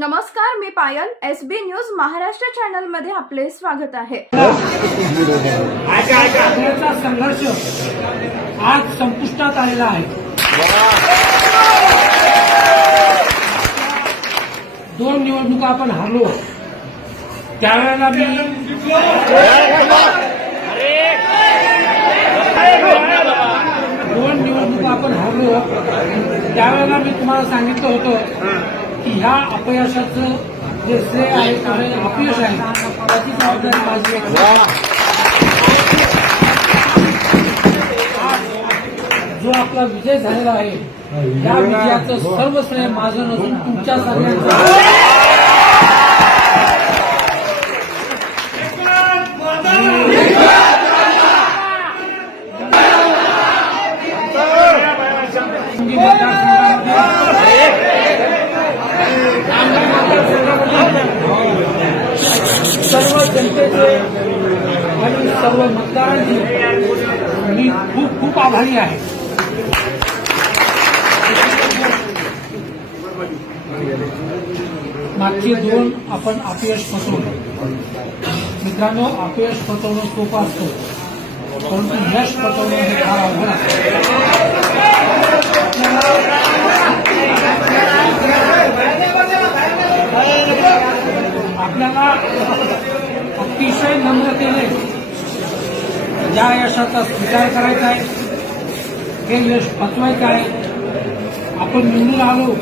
नमस्कार मी Payal S B news Maharashtra चॅनलमध्ये आपले स्वागत आहे. संघर्ष आज संपुष्टात आलेला आहे. दोन निवडणुका आपण हारलो. त्यावेळेला मी दोन निवडणुका आपण हारलो. त्यावेळेला मी तुम्हाला सांगितलं होतं की ह्या अपयशाचं जे श्रेय आहे किंवा अपयश आहे त्याची जबाबदारी माझी. जो आपला विजय झालेला आहे या विजयाचं सर्व श्रेय माझं नसून तुमच्या सगळ्यांचं मतदारसंघामध्ये सर्व जनतेचे आणि सर्व मतदारांची मी खूप खूप आभारी आहे. मागचे दोन आपण अपयश फसवलं मित्रांनो अपयश फसवणं सोपं असतं परंतु यश फसवणं हे फार अवघड असतं. नम्रतेने या यशाचा स्वीकार करायचा आहे हे यश पचवायचं आहे. आपण निवडून आलो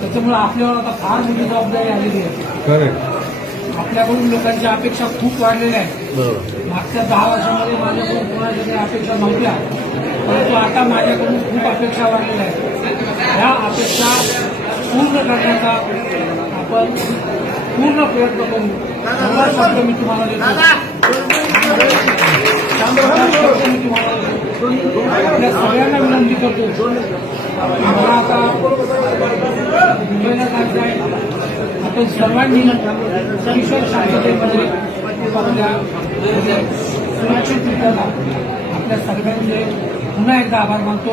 त्याच्यामुळे आपल्यावर आता फार मोठी जबाबदारी आलेली आहे. आपल्याकडून लोकांच्या अपेक्षा खूप वाढलेल्या आहेत मागच्या दहा वर्षामध्ये माझ्याकडून कोणाच्या काही अपेक्षा नव्हत्या परंतु आता माझ्याकडून खूप अपेक्षा वाढलेल्या आहेत. ह्या अपेक्षा पूर्ण करण्याचा आपण पूर्ण प्रयत्न करू शब्द मी तुम्हाला देतो. मी तुम्हाला आपल्या सगळ्यांना विनंती करतो. मला आता मुंबईला जायचं आहे. आपण सर्वांनी किशोर शांततेमध्ये आपल्या सुरक्षितरित्या आपल्या सगळ्यांचे पुन्हा एकदा आभार मानतो.